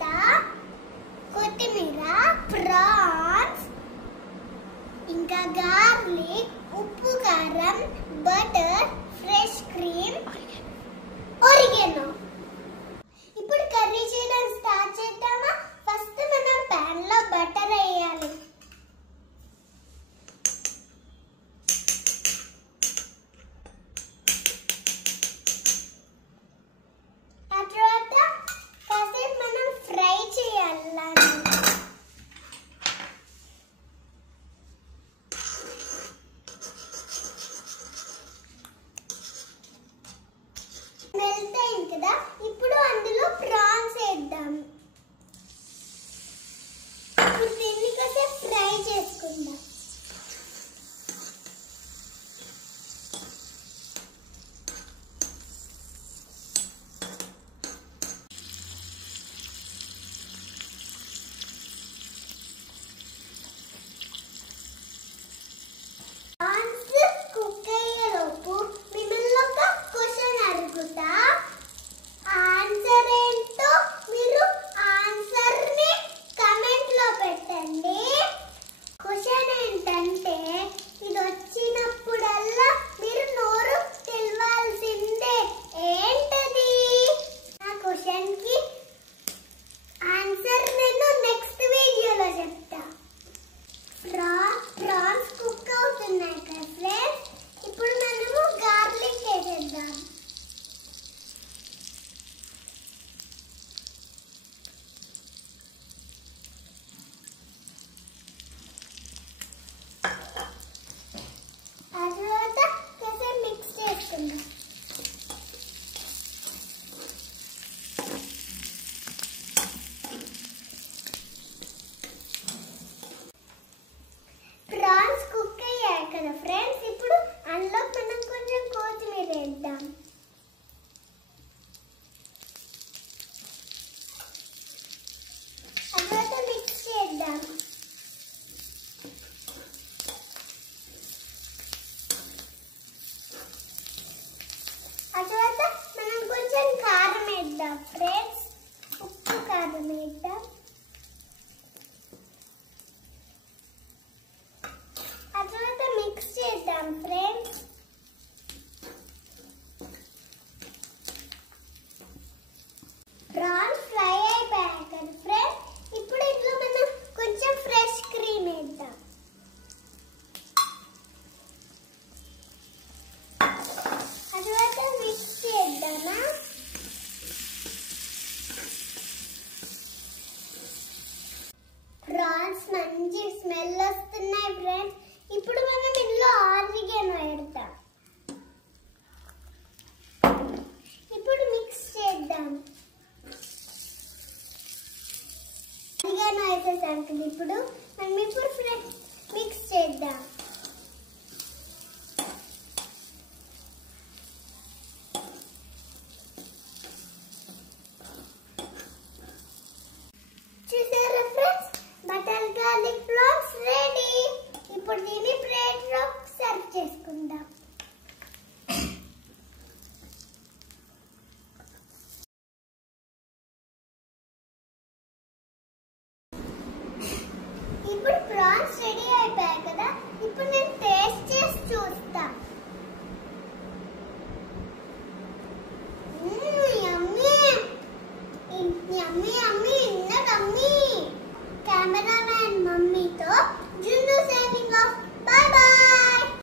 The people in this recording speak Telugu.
పాస్తా, కొత్తిమీర, ప్రాన్స్, ఇంకా గార్లిక్, ఉప్పు, కారం, బటర్, ఫ్రెష్ క్రీమ్, ఒరిగేనో. ఇప్పుడు కర్రీ చేయడం స్టార్ట్ చేద్దామా? ఫస్ట్ మనం పాన్ లో బటర్ వేయాలి. ఆ తర్వాత కాసేపు మనం ఫ్రై చేయాలి. మెల్ట్ అయింది కదా, ఇప్పుడు అందులో ప్రాన్స్ వేద్దాం. ఇప్పుడు దీన్ని కాసేపు ఫ్రై చేసుకుందాం. ప్రాన్స్ కుక్ అయ్యాయి కదా ఫ్రెండ్స్, ఇప్పుడు అందులో మనం కొంచెం కొత్తిమీర వేద్దాం. ఆ తర్వాత మిక్స్ చేద్దాం. ఆ తర్వాత మనం కొంచెం కారం వేద్దాం ఫ్రెండ్స్, ఉప్పు కారం వేద్దాం. ఆ తర్వాత మిక్స్ చేద్దాం ఫ్రెండ్స్. ప్రాన్స్ ఫ్రై అయిపోయాయి కదా ఫ్రెండ్స్, ఇప్పుడు ఇందులో మనం కొంచెం ఫ్రెష్ క్రీమ్ వేద్దాం. ఆ తర్వాత మిక్స్ చేద్దామా. ప్రాన్స్ మంచి స్మెల్ వస్తున్నాయి ఫ్రెండ్స్. ఇప్పుడు మనం ఇందులో ఆరిగేనో వేద్దాం. ఇప్పుడు మిక్స్ చేద్దాం. ఆరిగేనో వేసేసాం కదా, ఇప్పుడు మనం మిక్స్ చేద్దాం. చూసారా friends, butter garlic prawns ready. ఇప్పుడు దీన్ని ప్లేట్ లో సర్వ్ చేసుకుందాం. ఇప్పుడు ప్రాన్స్ రెడీ అయిపోయాయి కదా, ఇప్పుడు నేను టేస్ట్ చేసి చూస్తా. యమ్మీ యమ్మీ యమ్మీ, ఇన్న యమ్మీ. కెమెరా